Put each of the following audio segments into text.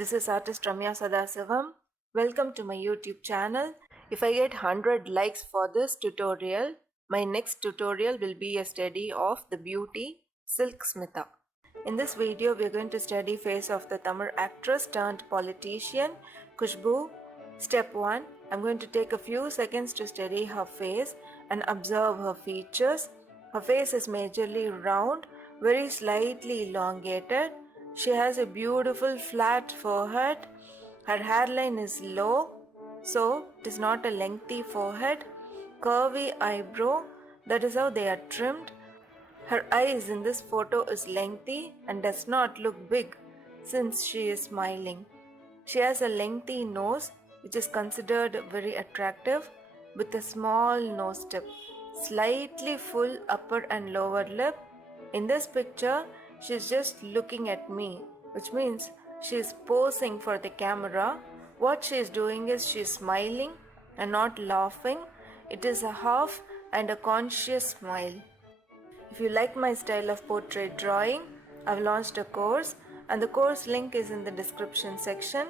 This is artist Ramya Sadasivam. Welcome to my YouTube channel. If I get 100 likes for this tutorial, my next tutorial will be a study of the beauty Silk Smitha. In this video, we are going to study face of the Tamil actress turned politician Khushboo. Step 1. I'm going to take a few seconds to study her face and observe her features. Her face is majorly round, very slightly elongated. She has a beautiful flat forehead. Her hairline is low, so it is not a lengthy forehead. Curvy eyebrow, that is how they are trimmed. Her eyes in this photo is lengthy and does not look big since she is smiling. She has a lengthy nose which is considered very attractive with a small nose tip, slightly full upper and lower lip. In this picture, she is just looking at me, which means she is posing for the camera. What she is doing is she is smiling and not laughing. It is a half and a conscious smile. If you like my style of portrait drawing, I've launched a course and the course link is in the description section.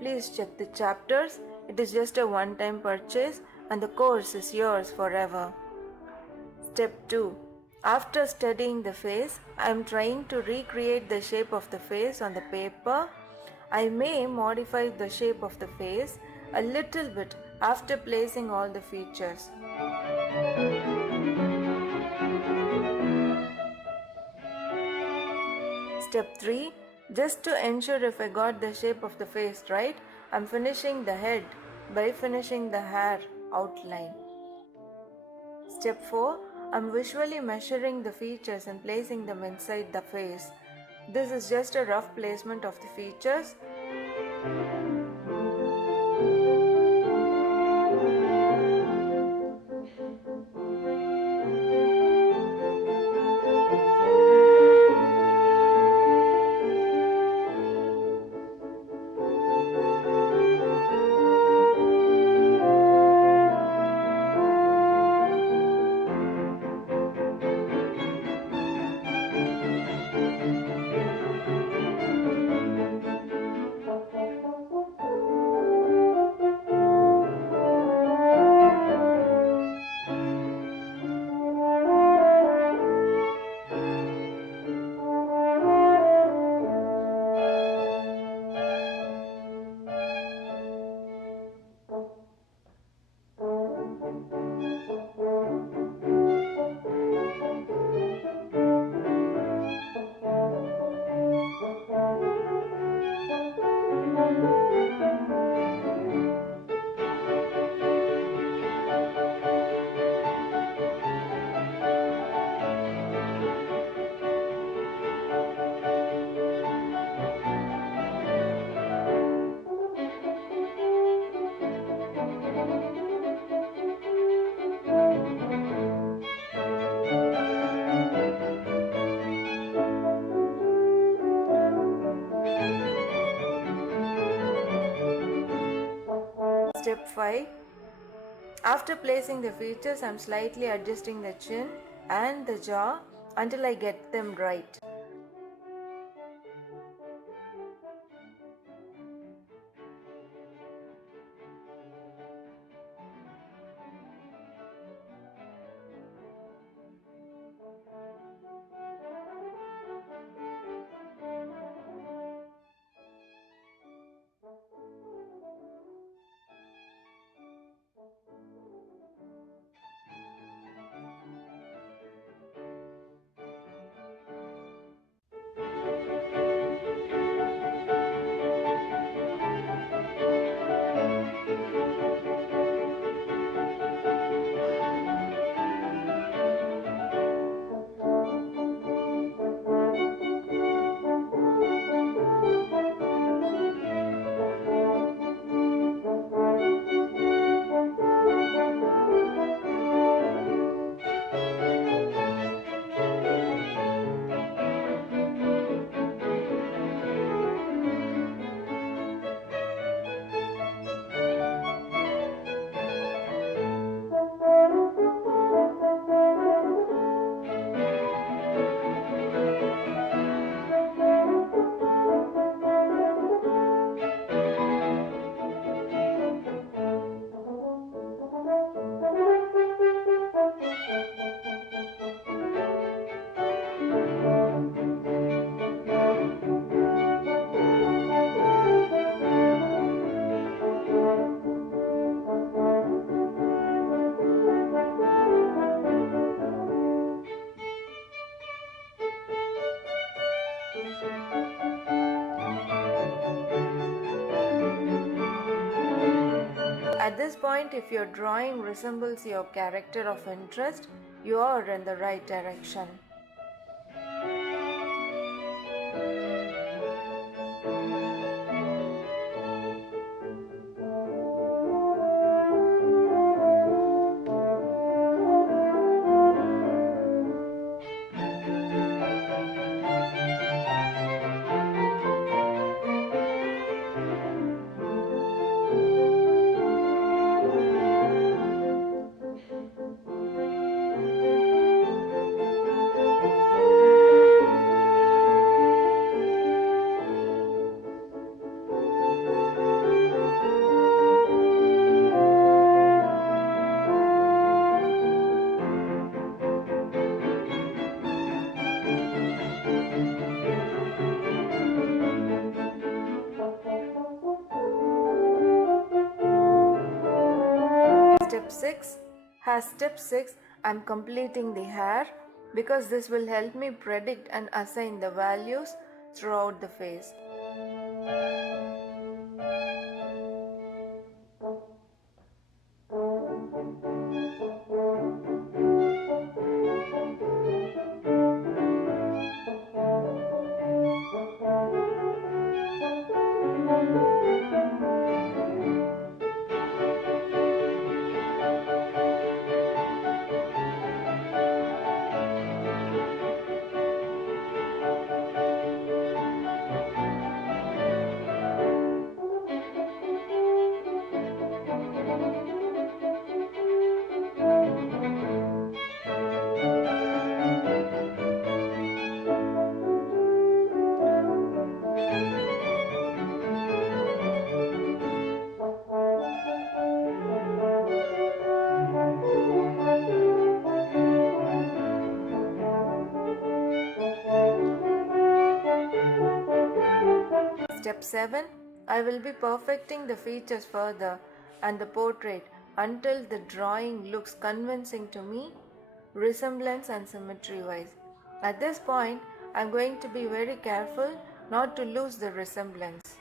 Please check the chapters. It is just a one-time purchase and the course is yours forever. Step 2. After studying the face, I am trying to recreate the shape of the face on the paper. I may modify the shape of the face a little bit after placing all the features. Step 3. Just to ensure if I got the shape of the face right, I'm finishing the head by finishing the hair outline. Step 4. I'm visually measuring the features and placing them inside the face. This is just a rough placement of the features. Step 5. After placing the features, I'm slightly adjusting the chin and the jaw until I get them right. this point, if your drawing resembles your character of interest, you are in the right direction. Step 6, I'm completing the hair because this will help me predict and assign the values throughout the face. Step 7, I will be perfecting the features further and the portrait until the drawing looks convincing to me, resemblance and symmetry wise. At this point, I am going to be very careful not to lose the resemblance.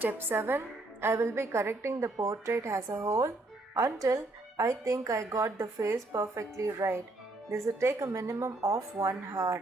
Step 7. I will be correcting the portrait as a whole until I think I got the face perfectly right. This will take a minimum of 1 hour.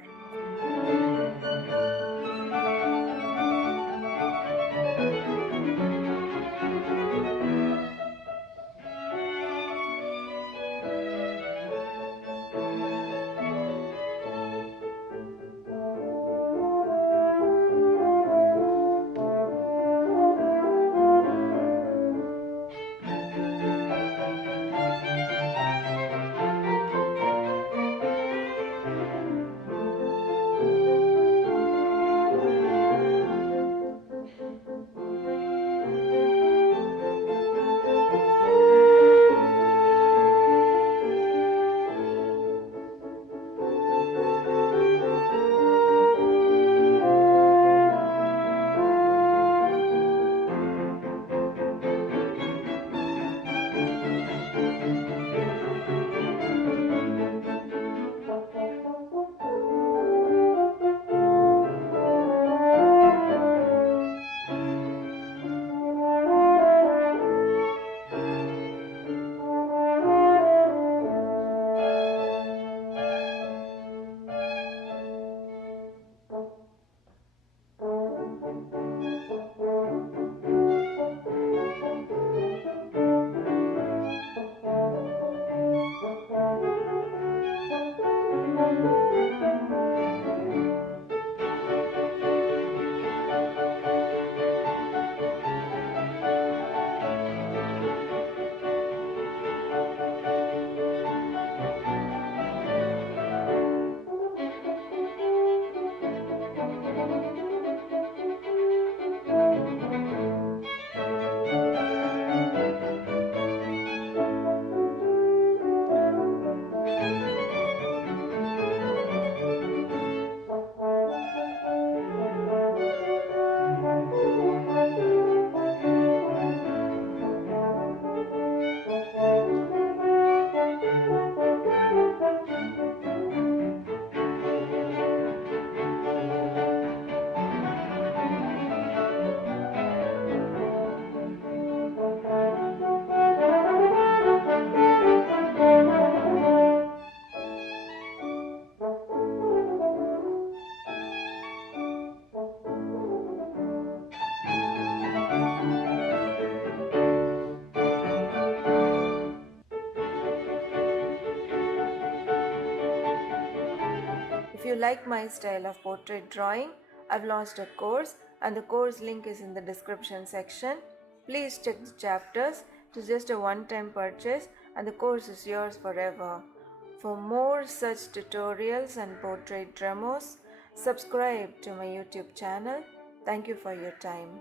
If you like my style of portrait drawing, I've launched a course and the course link is in the description section. Please check the chapters. It is just a one-time purchase and the course is yours forever. For more such tutorials and portrait demos, subscribe to my YouTube channel. Thank you for your time.